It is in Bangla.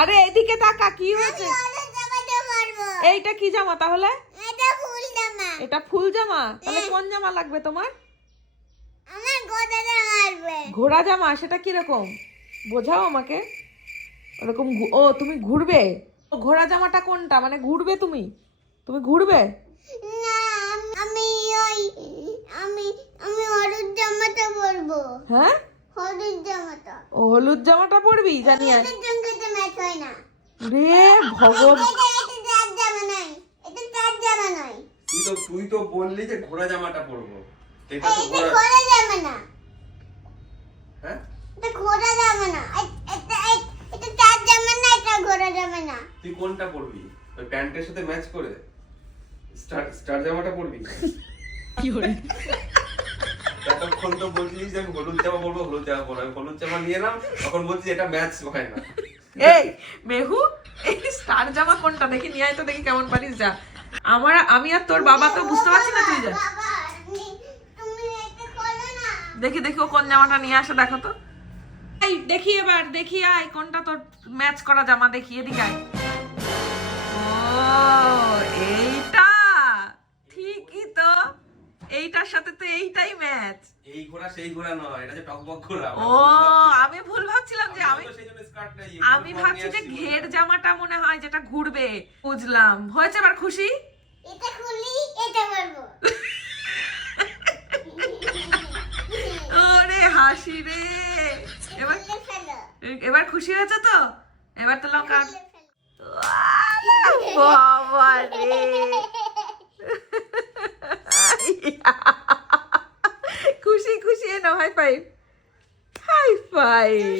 আরে এদিকে তাকা, কি হয়েছে? এইটা কি জামা তাহলে? এটা ফুল জামা? তাহলে কোন জামা লাগবে তোমার? ঘোড়া জামা? সেটা কিরকম বোঝাও আমাকে। ওরকম ও তুমি ঘুরবে? ঘোড়া জামাটা কোনটা, মানে ঘুরবে তুমি? তুমি ঘুরবে? হ্যাঁ, ও হলুদ জামাটা পরবি? জানি আর রে ভগবান। তুই তো বললি যে ঘোড়া জামাটা পরবো। এটা তো হ্যাঁ, তুই কোনটা পরবি? ওই প্যান্টের সাথে ম্যাচ করে স্টার জামাটা পরবি? কি করে? এতক্ষণ তো বলছিস যে আমি হলুদ জামা পরবো, হলুদ জামা পরবো। আমি হলুদ জামা নিয়ে এলাম, তখন বলছি এটা ম্যাচ হয় না। এই মেহু, এই স্টার জামা কোনটা দেখি নিয়ে আয় তো, দেখি কেমন পারিস। যা, আমি আর তোর বাবা তো বুঝতে পারছি না, তুই যা দেখি দেখি ও কোন জামাটা নিয়ে আসে, দেখো তো। এই দেখি, এবার দেখি আয় কোনটা তোর ম্যাচ করা জামা, দেখি এদিকে আয়। ও এইটা ঠিকই তো, এইটার সাথে তো এইটাই ম্যাচ। এই ঘোড়া সেই ঘোড়া নয়, এটা যে টকবক ঘোড়া। ও আমি ভুল ভাবছিলাম যে আমি ভাবছি যে ঘের জামাটা মনে হয় যেটা ঘুরবে। বুঝলাম, হয়েছে এবার খুশি? ওরে হাসি রে। এবার এবার খুশি হয়েছে তো? এবার তো লঙ্কা বাবা রে। খুশি খুশি, এ না হাই ফাইভ, হাই ফাইভ।